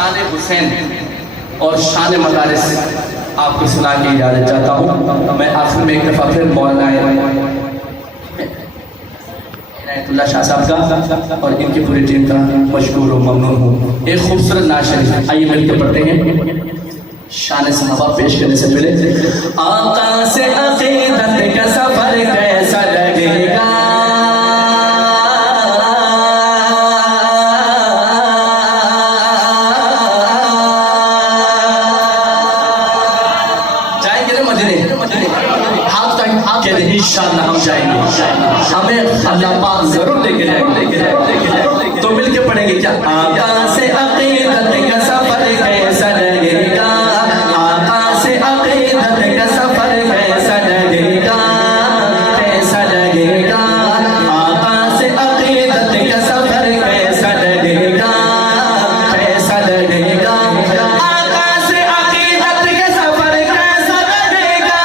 शान हुसैन और शान मदारिस आपको सुना के इजाजत चाहता हूँ। मैं आखिर में एक दफ़ा फिर मौलाना इनायतुल्लाह शाह साहब का और इनकी पूरी टीम का मशकूर और ममनून हूँ। एक खूबसूरत नात शरीफ आइए मिलकर पढ़ते हैं। शान सहाबा पेश करने से पहले आका से अक़ीदत का सफर कैसा लगेगा, जाएंगे ना मदीने? हाथ के इंशाअल्लाह हम जाएंगे, हमें अल्लाह पाक जरूर लेके जाएंगे। तो मिलके पढ़ेंगे क्या? आका से अक़ीदत का सफर कैसा लगेगा, आका से अक़ीदत का सफर कैसा लगेगा, कैसा लगेगा, आका से अक़ीदत का सफर कैसा लगेगा, कैसा लगेगा, आका से अक़ीदत का सफर कैसा लगेगा,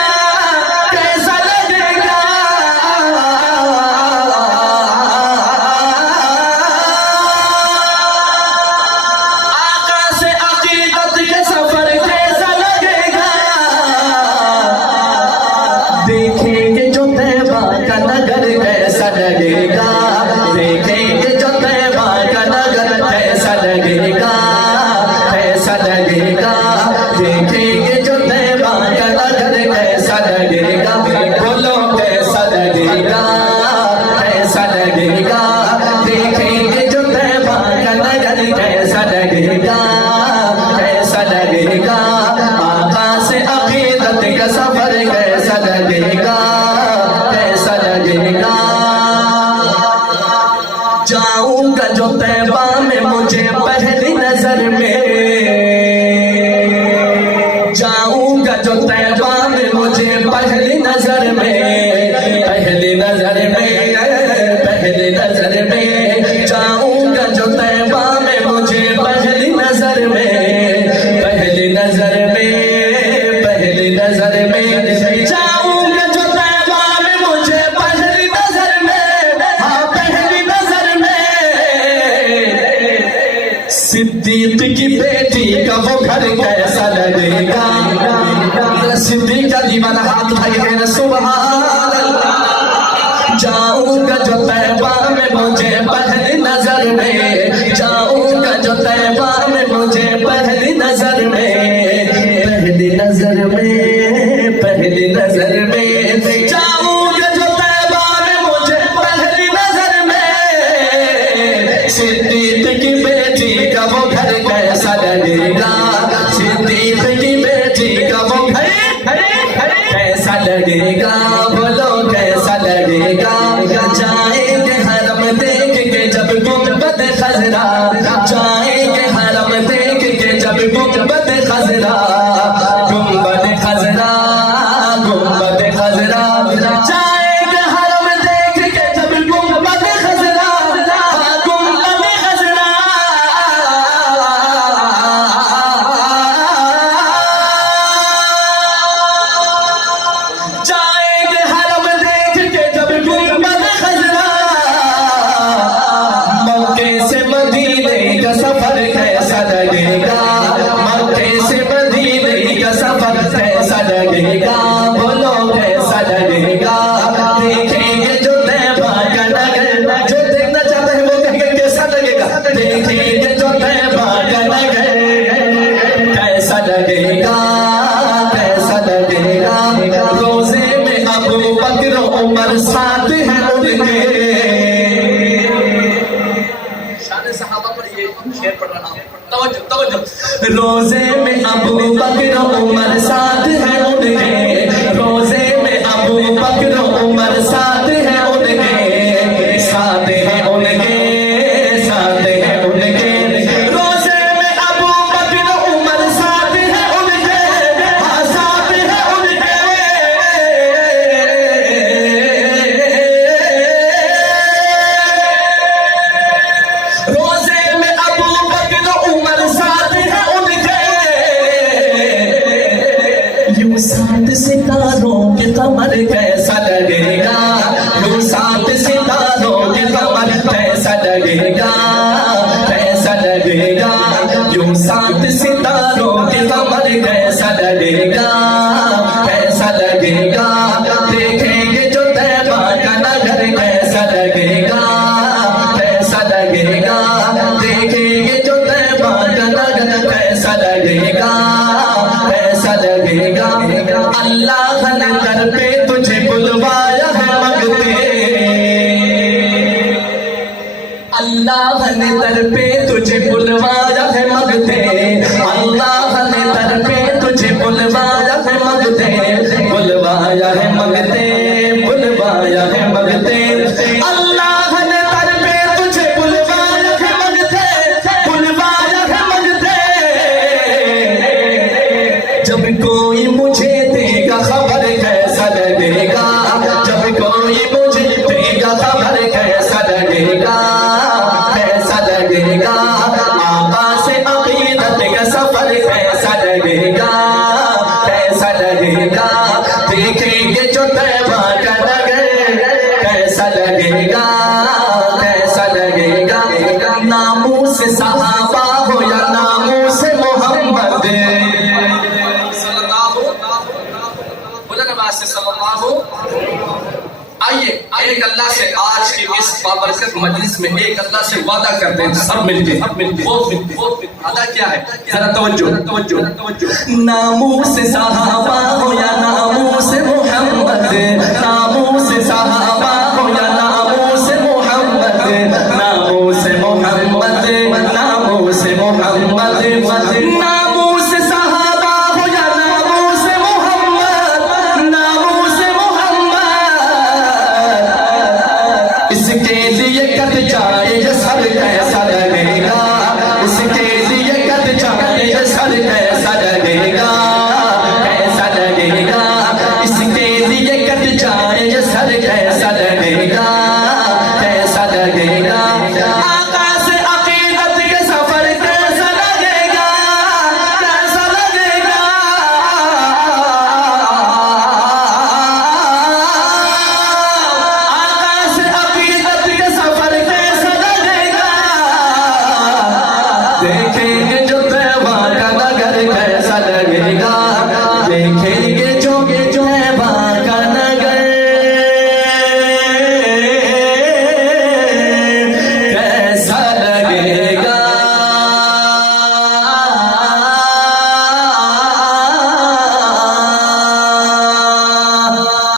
कैसा लगेगा, आका से अक़ीदत का सफर कैसा लगेगा। देखेंगे जो तैबा का नगर कैसा लगेगा, देखेंगे जो तैबा का नगर कैसा लगेगा, कैसा लगेगा, देखेंगे जो तैबा का नगर कैसा लगेगा, बोलो कैसा लगेगा, कैसा लगेगा, देखेंगे जो तैबा का नगर कैसा लगेगा, कैसा लगेगा, आका से अक़ीदत का सफर कैसा लगेगा, कैसा लगेगा। जाऊंगा जो तैबा में मुझे पहली नजर में, जाऊंगा जो तैबा में मुझे पहली नजर में, पहली नजर में, पहली नजर में, जाऊंगा जो तैबा में मुझे पहली नजर में, पहली नजर में, पहली नजर में, जाऊंगा जो तैबा में मुझे पहली नजर में, हाँ पहली नजर में, सिद्दीक की बेटी का वो घर कैसा लगेगा। सिद्दीक का दीवाना हाथ उठाइए ना सुभान अल्लाह। जाऊंगा जो तैबा में मुझे पहली नजर में, जाऊंगा जो तैबा में मुझे पहली नजर में, पहली नजर में, पहली नजर में, जाऊंगा जो तैबा में मुझे पहली नजर में, सिद्दीक की बेटी का वो घर कैसा लगेगा, सिद्दीक की बेटी का वो घर कैसा लगेगा, बोलो कैसा लगेगा। जाएंगे हरम देख के जब गुंबद खजरा, जाएंगे हरम देख के जब गुंबद खजरा, गुंबद खजरा, गुंबद खजरा, जाएंगे हरम देख के जब गुंबद खजरा, गुंबद खजरा, जाएंगे हरम देख के जब गुंबद खजरा, मक्के से मदीने का सफर कैसा लगेगा, मक्के से मदीने का सफर कैसा लगेगा, बोलो कैसा लगेगा। देखेंगे जो तैबा का नगर, जो देखना चाहते हैं वो कहेंगे कैसा लगेगा, देखेंगे जो तैबा का नगर कैसा लगेगा, कैसा लगेगा। रोजे में अबू बकर उमर साथ हैं उनके, शान सहाबा पर ये शेर पढ़ रहा हूं, तवज्जो तवज्जो। रोजे में अबू बकर उमर साथ हैं उनके, रोजे में अबू बकर उमर साथ हैं उनके, साथ हैं उनके, साथ हैं उनके, रोजे में अबू बकर उमर साथ हैं उनके, हाँ साथ हैं उनके, रोजे में अबू बकर उमर साथ हैं उनके, यूं साथ सितारों की कमर कैसा लगेगा, कैसा लगेगा। देखेंगे जो तैबा का नगर कैसा लगेगा, कैसा लगेगा। देखेंगे जो तैबा का नगर कैसा लगेगा, कैसा लगेगा। अल्लाह ने दर पे तुझे बुलवाया है मगते, अल्लाह ने दर पे तुझे बुलवाया है मगते, अल्लाह ने दर पे तुझे बुलवाया है मगते, बुलवाया है मगते, बुलवाया है मगते। अल्लाह ने दर पे तुझे बुलवाया है मगते, बुलवाया है मगते। जब कोई मुझे देगा खबर कैसा लगेगा, जब कोई मुझे देगा खबर कैसा लगेगा, कैसा लगेगा। आका से अकीदत का सफर कैसा लगेगा, कैसा लगेगा। देखेंगे जो तैबा का नगर कैसा लगेगा, कैसा लगेगा। नामूस सहाबा हो या नामूस मोहम्मद, आइए एक अल्लाह से आज की इस बाबरकत मजलिस में एक अल्लाह से वादा करते हैं सब मिलके, वो वादा क्या है जरा तवज्जो, तवज्जो, तवज्जो। नामूस सहाबा हो या नामूस मोहम्मद, नामूस सहाबा हो या नामूस मोहम्मद, नामूस मोहम्मद, नामूस मोहम्मद।